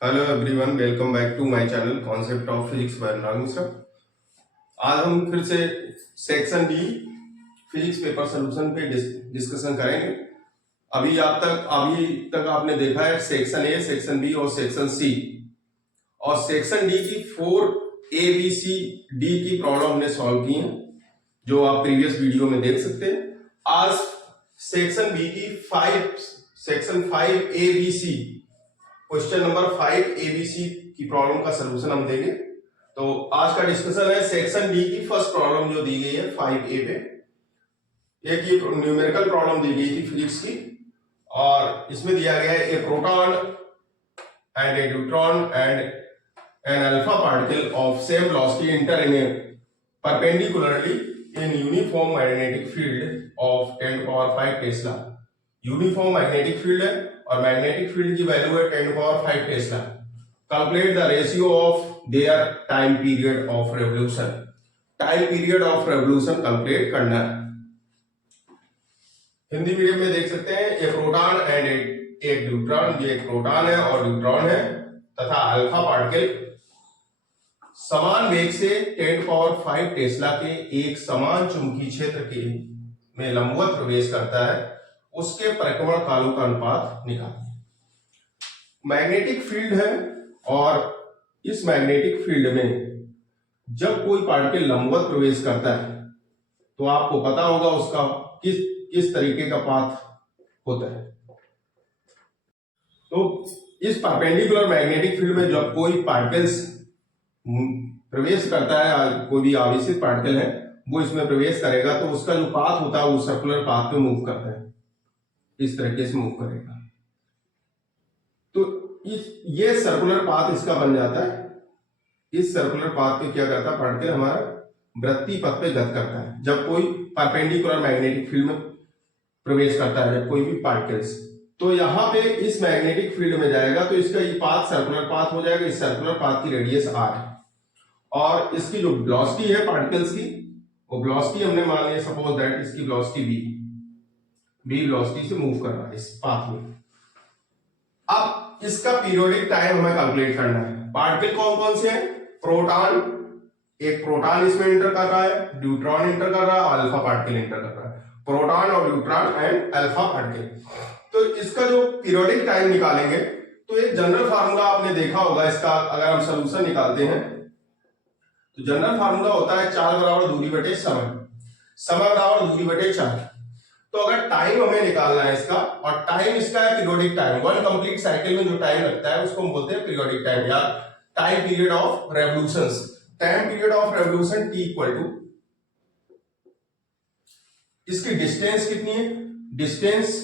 Hello everyone, welcome back to my channel concept of physics by Anurag Mishra. आज हम फिर से section D physics paper solution पे discussion करेंगे। अभी तक आपने देखा है सेक्शन ए, सेक्शन बी और सेक्शन सी, और सेक्शन डी की 4 A B C D की प्रॉब्लम हमने सॉल्व की है, जो आप प्रीवियस वीडियो में देख सकते हैं। आज सेक्शन बी की section 5 ABC, question number 5 ABC की प्रॉब्लम का सलूशन हम देंगे। तो आज का डिस्कशन है सेक्शन डी की फर्स्ट प्रॉब्लम जो दी गई है 5A पे। एक ये न्यूमेरिकल प्रॉब्लम दी गई थी फिजिक्स की, और इसमें दिया गया है a proton and a neutron and an alpha particle of same velocity enter in a perpendicularly in uniform magnetic field of 10⁵ tesla. Uniform magnetic field है और मैग्नेटिक फील्ड की वैल्यू है 10⁵ tesla. Calculate the ratio of their time period of revolution. Time period of revolution calculate करना है। Hindi medium में देख सकते हैं ए प्रोटॉन एंड एक न्यूट्रॉन, ये एक प्रोटॉन है और न्यूट्रॉन है, तथा अल्फा पार्टिकल समान वेग से 10⁵ टेस्ला के एक समान चुंबकीय क्षेत्र के में लंबवत प्रवेश करता है, उसके परिक्रमण कालों का अनुपात निकालिए। मैग्नेटिक फील्ड है और इस मैग्नेटिक फील्ड में जब कोई पार्टिकल लंबवत प्रवेश करता है तो आपको पता होगा उसका किस तरीके का पाथ होता है। तो इस परपेंडिकुलर मैग्नेटिक फील्ड में जब कोई पार्टिकल्स प्रवेश करता है, कोई भी आवेशित पार्टिकल है वो इसमें प्रवेश करेगा, तो उसका जो पाथ होता है वो सर्कुलर पाथ पे मूव करता है, इस तरीके से मूव करेगा। तो ये सर्कुलर पाथ इसका बन जाता है। इस सर्कुलर पाथ पे क्या करता है पार्टिकल, हमारा वृत्तीय पथ पे गति करता है जब कोई परपेंडिकुलर मैग्नेटिक फील्ड में प्रवेश करता है, जब कोई भी पार्टिकल्स। तो यहाँ पे इस मैग्नेटिक फील्ड में जाएगा तो इसका ये पाथ सर्कुलर पाथ हो जाएगा। इस सर्कुलर पाथ की रेडियस r है और इसकी जो वेलोसिटी है पार्टिकल्स की, वो वेलोसिटी हमने मान लिया सपोज दैट इसकी वेलोसिटी v वेलोसिटी से मूव कर रहा है इस पाथ में। अब इसका पीरियोडिक टाइम हमें कैलकुलेट करना है। पार्टिकल कौन कौन से हैं? प्रोटॉन, एक प्रोटॉन इसमें इंटर कर रहा है, न्यूट्रॉन इंटर कर रहा है, अल्फा पार्टिकल इंटर कर रहा है। प्रोटॉन और न्यूट्रॉन एंड अल्फा पार्टिकल। तो इसका जो पीरियोडिक टाइम निकालेंगे तो एक जनरल फार्मूला आपने देखा होगा इसका, अगर हम सोल्यूशन निकालते हैं तो जनरल फार्मूला होता है 4 बराबर दूरी बटे समय, समय बराबर दूरी बटे 4। तो अगर टाइम हमें निकालना है इसका, और टाइम इसका है periodic time, one complete cycle में जो टाइम लगता है उसको हम बोलते हैं पीरियोडिक टाइम या time period of revolutions. Time period of revolution T equal to इसकी डिस्टेंस कितनी है, डिस्टेंस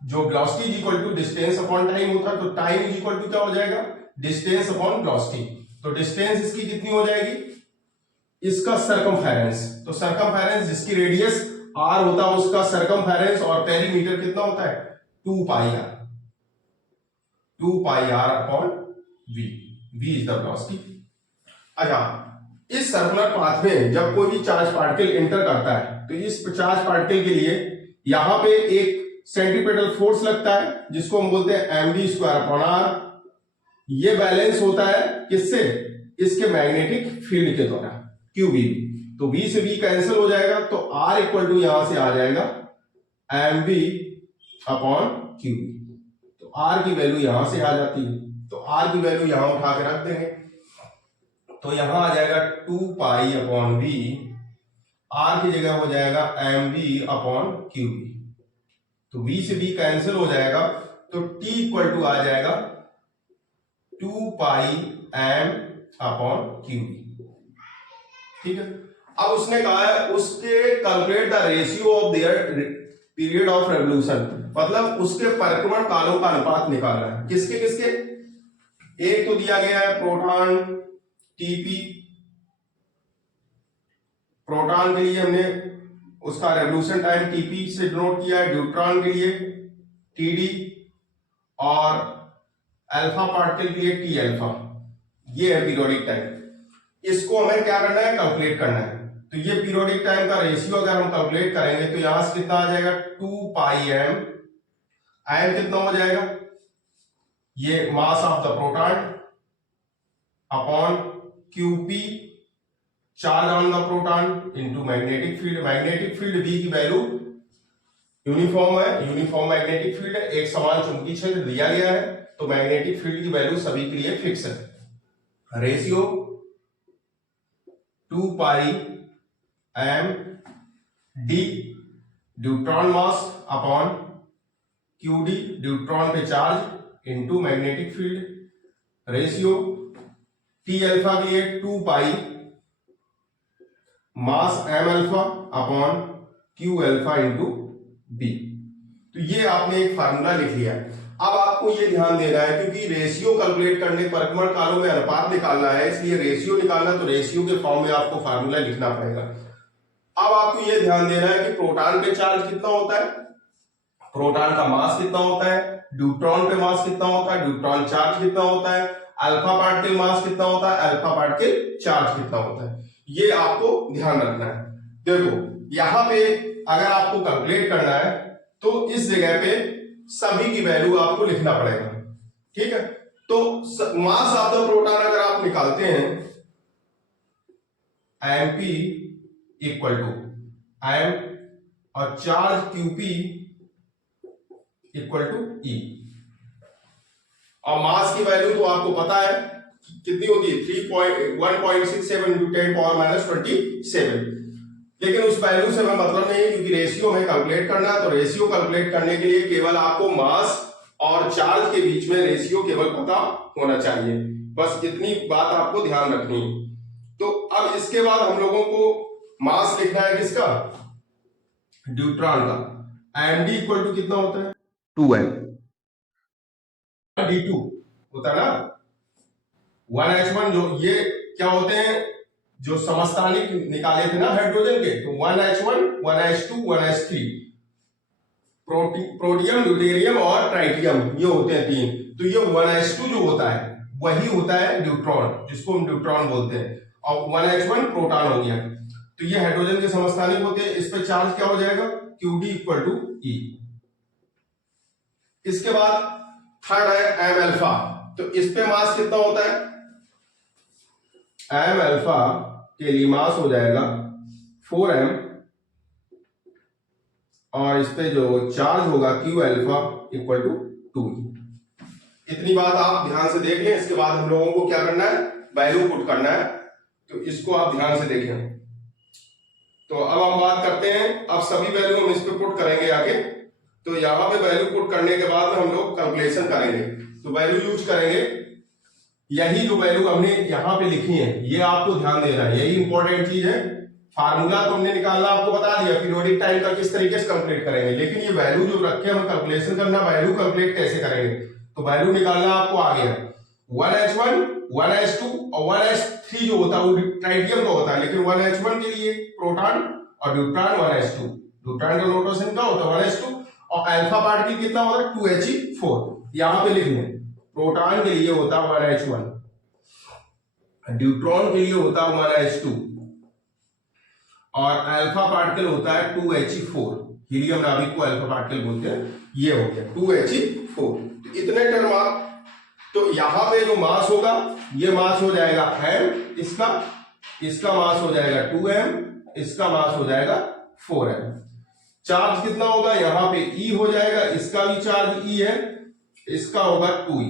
जो velocity is equal to distance upon time होता है, तो टाइम इज इक्वल टू क्या हो जाएगा, डिस्टेंस अपॉन वेलोसिटी। तो डिस्टेंस इसकी कितनी हो जाएगी, इसका सरकमफेरेंस। तो सरकमफेरेंस जिसकी रेडियस r होता है उसका सरकमफेरेंस और पेरीमीटर कितना होता है 2πr, 2πr upon v is the velocity. अच्छा, इस सर्कुलर पाथ में जब कोई भी चार्ज पार्टिकल एंटर करता है तो इस चार्ज पार्टिकल के लिए यहां पे एक सेंट्रीपेटल फोर्स लगता है जिसको हम बोलते हैं mv² अपॉन r। ये बैलेंस होता है किससे, इसके मैग्नेटिक फील्ड के द्वारा, qb। तो v से v कैंसिल हो जाएगा तो r इक्वल टू यहां से आ जाएगा mv अपॉन qb। तो r की वैल्यू यहां से आ जाती है, तो r की वैल्यू यहां उठा के रख देंगे तो यहां आ जाएगा 2π अपॉन v, r की जगह हो जाएगा mv अपॉन qb। तो v से v कैंसिल हो जाएगा तो t इक्वल टू आ जाएगा 2πm अपॉन qb। ठीक है, अब उसने कहा है उसके calculate the ratio of there period of revolution, मतलब उसके परिक्रमण कालों का अनुपात निकालना है। किसके किसके, एक तो दिया गया है प्रोटॉन टीपी, प्रोटॉन के लिए हमने उसका रेवोल्यूशन टाइम टीपी से डिनोट किया है, न्यूट्रॉन के लिए टीडी और अल्फा पार्टिकल के लिए टी अल्फा। ये है पीरियोडिक टाइम, इसको हमें क्या करना है, कैलकुलेट करना है। तो ये पीरियोडिक टाइम का रेशियो अगर हम कैलकुलेट करेंगे तो यहां से कितना आ जाएगा 2πm, एम कितना हो जाएगा, ये mass of the proton upon q p charge on the proton into magnetic field. Magnetic field B की वैल्यू यूनिफॉर्म है, यूनिफॉर्म मैग्नेटिक फील्ड है, एक समान चुंबकीय क्षेत्र दिया गया है, तो मैग्नेटिक फील्ड की वैल्यू सभी के लिए फिक्स है। Ratio 2 pi M D deuteron mass upon Q D deuteron पे charge into magnetic field. Ratio T alpha के लिए 2 pi mass M alpha upon Q alpha into B. तो ये आपने एक फार्मूला लिख लिया है। अब आपको ये ध्यान देना है क्योंकि रेशियो कैलकुलेट करने परिक्रमण कालों में अनुपात निकालना है, इसलिए रेशियो निकालना, तो रेशियो के फॉर्म में आपको फार्मूला लिखना पड़ेगा। अब आपको ये ध्यान देना है कि प्रोटॉन पे चार्ज कितना होता है, प्रोटॉन का मास कितना होता है, ड्यूट्रॉन पे मास कितना होता है, ड्यूट्रॉन चार्ज कितना होता है, अल्फा पार्टिकल मास कितना होता है, अल्फा पार्टिकल चार्ज कितना होता है, ये आपको ध्यान रखना है। देखो यहां पे अगर आपको कैलकुलेट करना है तो इस जगह पे सभी की वैल्यू आपको लिखना पड़ेगा, ठीक है। तो मास ऑफ द प्रोटॉन अगर आप निकालते हैं mp इक्वल टू m और charge qp equal to e, और मास की वैल्यू तो आपको पता है कितनी होती है 1.67 इंटू 10 पावर माइनस 27, लेकिन उस वैल्यू से हमें मतलब नहीं है क्योंकि रेशियो में कैलकुलेट करना है। तो रेशियो कैलकुलेट करने के लिए केवल आपको मास और चार्ज के बीच में रेशियो केवल पता होना चाहिए, बस इतनी बात आपको ध्यान रखनी है। तो अब इसके बाद हम लोगों को मास लिखना है किसका, ड्यूट्रॉन का। एमडी इक्वल टू कितना होता है 2m, d2 होता है ना 1h1, जो ये क्या होते हैं जो समस्थानिक निकाले थे ना हाइड्रोजन के, तो 1h1 1h2 1h3 protium deuterium और ट्राइटियम, ये होते हैं तीन। तो ये 1h2 जो होता है वही होता है ड्यूट्रॉन, जिसको हम ड्यूट्रॉन बोलते हैं, और 1h1 प्रोटॉन हो गया। तो ये हाइड्रोजन के समस्थानिक होते हैं, इस पे चार्ज क्या हो जाएगा QD इक्वल टू E। इसके बाद थर्ड है एम अल्फा, तो इस पे मास कितना होता है, एम अल्फा के लिए मास हो जाएगा 4m, और इस पे जो चार्ज होगा Q alpha equal to 2E। इतनी बात आप ध्यान से देख लें। इसके बाद हम लोगों को क्या करना है, वैल्यू पुट करना है, तो इसको आप ध्यान से देखें। तो अब हम बात करते हैं, अब सभी वैल्यू हम इस पे पुट करेंगे आगे। तो यहां पे वैल्यू पुट करने के बाद में हम लोग कैलकुलेशन करेंगे, तो वैल्यू यूज करेंगे यही जो वैल्यू हमने यहां पे लिखी है, ये आपको ध्यान देना है, यही इंपॉर्टेंट चीज है। फार्मूला तो हमने निकालना आपको बता दिया, पीरियोडिक टाइम का किस तरीके से कैलकुलेट करेंगे, लेकिन ये वैल्यू जो रखे हम कैलकुलेशन करना, वैल्यू कैलकुलेट कैसे करेंगे, तो वैल्यू निकालना आपको आ गया 1h1 1h2 और 1h3 जो होता है वो ट्राइटियम का होता है, लेकिन 1h1 के लिए प्रोटॉन और न्यूट्रॉन 1h2, न्यूट्रॉन का नोटेशन क्या होता है 1h2, और अल्फा पार्टिकल कितना होता है 2He4। यहां पे लिख लें, प्रोटॉन के लिए होता है 1h1, न्यूट्रॉन के लिए होता है 1h2, और अल्फा पार्टिकल होता है 2He4। हीलियम नाभिक को अल्फा पार्टिकल बोलते हैं, ये हो गया 2He4। तो इतने टर्म आप, तो यहां पे जो मास होगा ये मास हो जाएगा m, इसका मास हो जाएगा 2m, इसका मास हो जाएगा 4m। चार्ज कितना होगा, यहां पे E हो जाएगा, इसका भी चार्ज E है, इसका होगा 2E।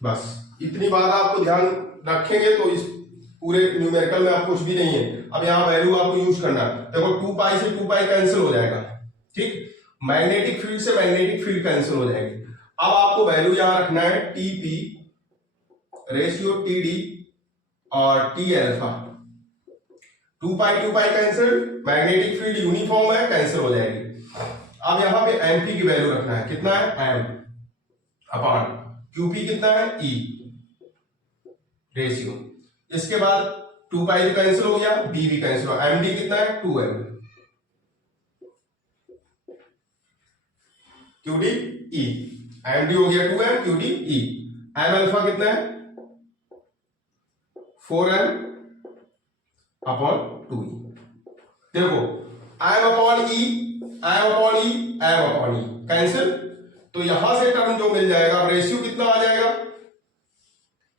बस इतनी बात आपको ध्यान रखेंगे तो इस पूरे न्यूमेरिकल में आप कुछ भी नहीं है। अब यहां वैल्यू आपको यूज करना है, देखो 2 पाई से 2 पाई कैंसिल हो जाएगा, ठीक, मैग्नेटिक फील्ड से मैग्नेटिक फील्ड कैंसिल हो जाएगी। अब आपको वैल्यू यहां रखना है TP रेशियो TD और T alpha. 2 pi cancel, magnetic field uniform है, कैंसिल हो जाएगी। अब यहां पे MP की वैल्यू रखना है, कितना है M अपॉन QP कितना है E रेशियो। इसके बाद 2 पाई भी कैंसिल हो गया, B भी कैंसिल हो, MD कितना है 2M, QD E, MD हो गया 2M, QD E। M alpha कितना है 4M अपॉन 2E। देखो M upon E, M upon E, M upon E cancel, तो यहां से टर्म जो मिल जाएगा, अब रेशियो कितना आ जाएगा,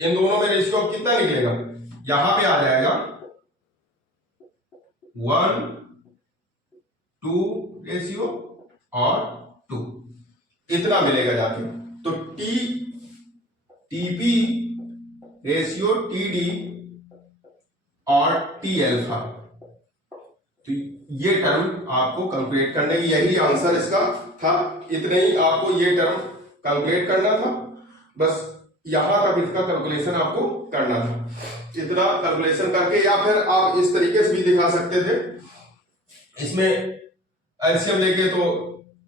इन दोनों में रेशियो कितना निकलेगा, यहां पे आ जाएगा 1:2 रेशियो और 2, इतना मिलेगा जाके। तो टीपी रेशियो टीडी और टी अल्फा, तो ये टर्म आपको कैलकुलेट करने की, यही आंसर इसका था, इतने ही आपको ये टर्म कैलकुलेट करना था, बस यहां तक इसका कैलकुलेशन आपको करना था। इतना कैलकुलेशन करके, या फिर आप इस तरीके से भी दिखा सकते थे, इसमें एलसीएम लेके तो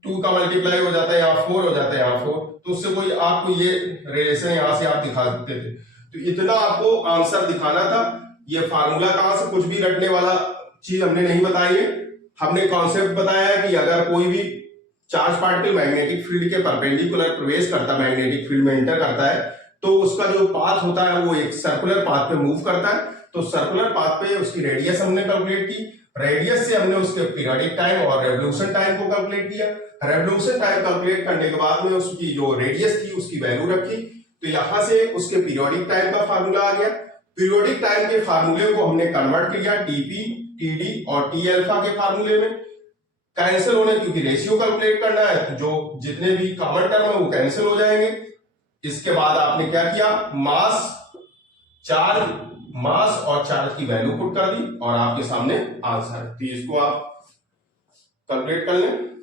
2 का मल्टीप्लाई हो जाता है, यहाँ 4 हो जाता है, यहाँ 4, तो उससे कोई आपको ये रिलेशन यहां से आप दिखा सकते थे। तो इतना आपको आंसर दिखाना था। ये फार्मूला कहां से, कुछ भी रटने वाला चीज हमने नहीं बताई है। हमने कॉन्सेप्ट बताया है कि अगर कोई भी चार्ज पार्टिकल मैग्नेटिक फील्ड के परपेंडिकुलर प्रवेश करता है, मैग्नेटिक फील्ड में एंटर करता है, तो उसका जो पाथ होता है वो एक सर्कुलर पाथ पे मूव करता है। तो सर्कुलर पाथ पे उसकी रेडियस हमने कैलकुलेट की, रेडियस से हमने उसके पीरियोडिक टाइम और रेवोल्यूशन टाइम को कैलकुलेट किया। रेवोल्यूशन टाइम कैलकुलेट करने के बाद में उसकी जो रेडियस थी उसकी वैल्यू रखी, तो यहां से उसके पीरियोडिक टाइम का फार्मूला आ गया। पीरियोडिक टाइम के फार्मूले को हमने कन्वर्ट किया टीपी, टीडी और टी अल्फा के फार्मूले में, कैंसिल होने, क्योंकि रेशियो कैलकुलेट करना है, तो जो जितने भी कॉमन टर्म है वो कैंसिल हो जाएंगे। इसके बाद आपने क्या किया, मास, चार्ज, मास और चार्ज की वैल्यू पुट कर दी और आपके सामने आंसर। तो इसको आप कैलकुलेट कर लें।